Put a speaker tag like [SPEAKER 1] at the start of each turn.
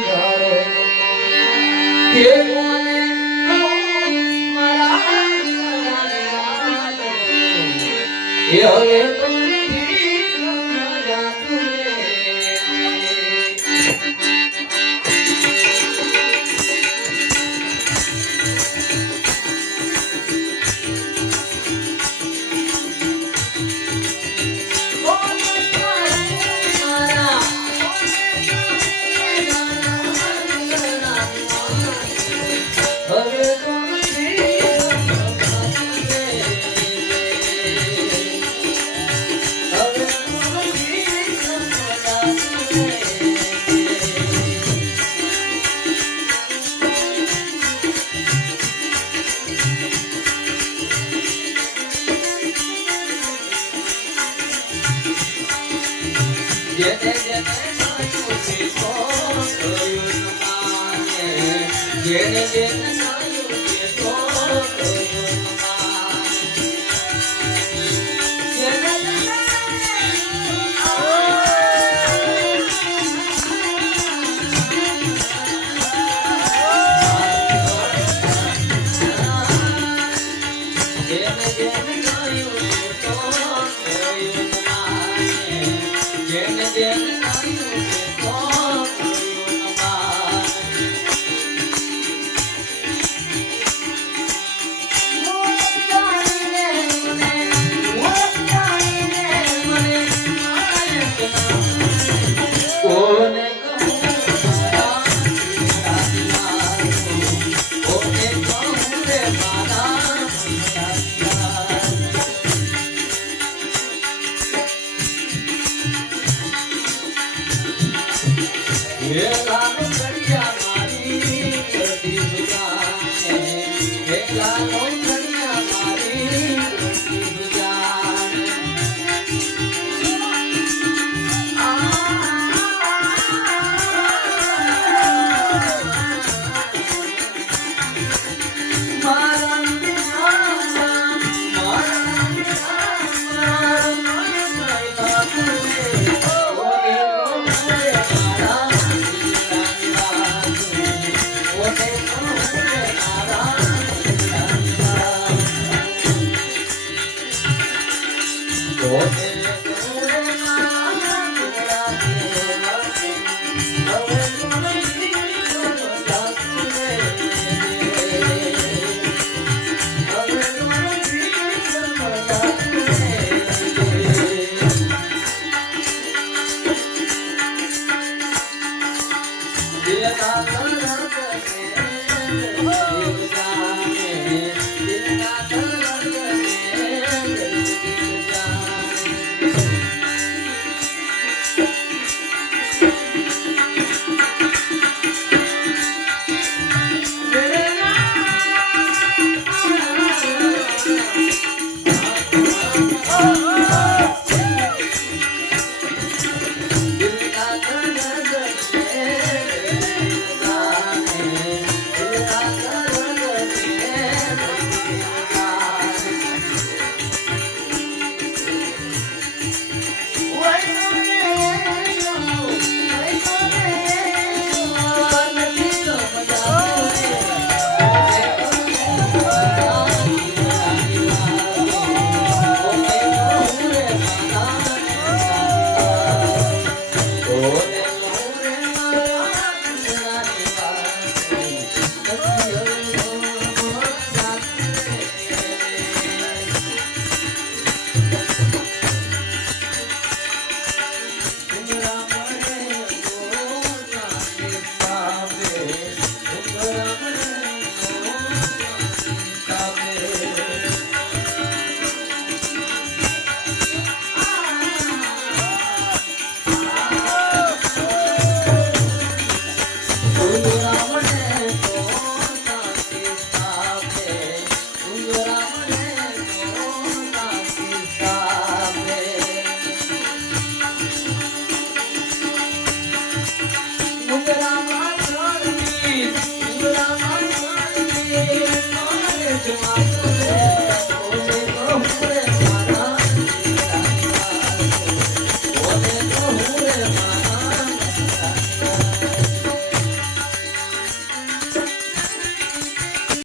[SPEAKER 1] વાત? એ હવે તો જેને Yeah. Yeah.